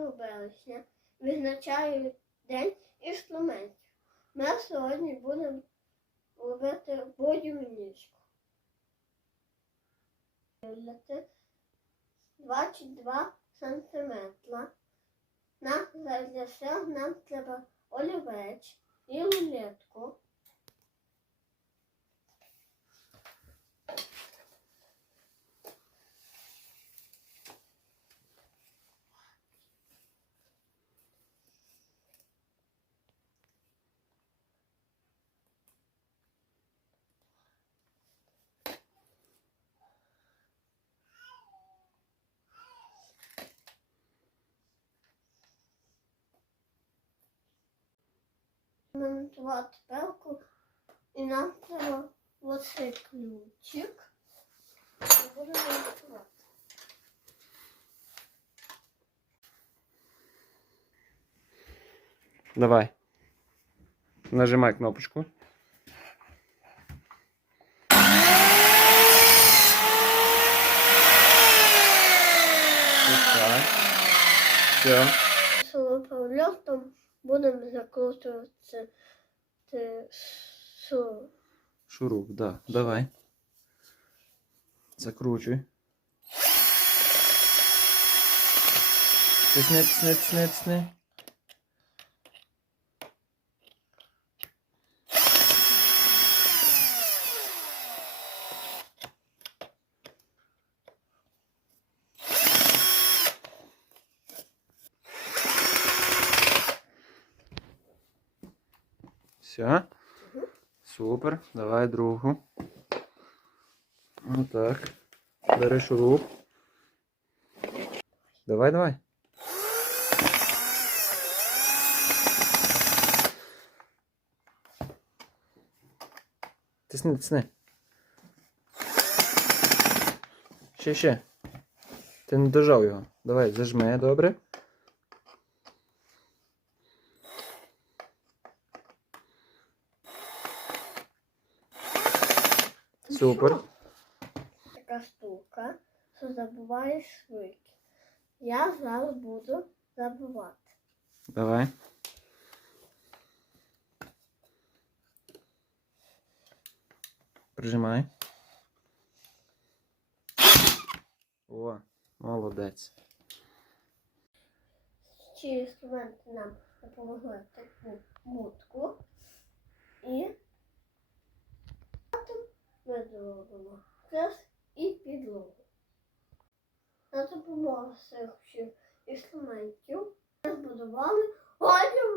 Березня відзначають день інструментів. Ми сьогодні будемо робити будівничку. Дивляти 22 см. Нам для цього нам треба олівець і рулетку. намонтувати пелку и нам вот этот ключик. Давай. Нажимай кнопочку. Все. так. Все. С лопалётом будемо закручувати шуруп. Шуруп, так. Да. Давай. Закручуй. Ти сни, сни, сни, Все. Супер. Давай другу. Ну так. Бери шуруп. Давай, давай. Тисни, тисни. Ще, ще. Ти не дожав його. Давай, зажми, добре. Супер. Така штука, що забуваєш швидко. Я зараз буду забувати. Давай. Прижимай. О, молодець. Чи інструменти нам допомогли таку мутку і... Ми зробимо крес і підлогу. За допомогою цих інструментів ми збудували одяг.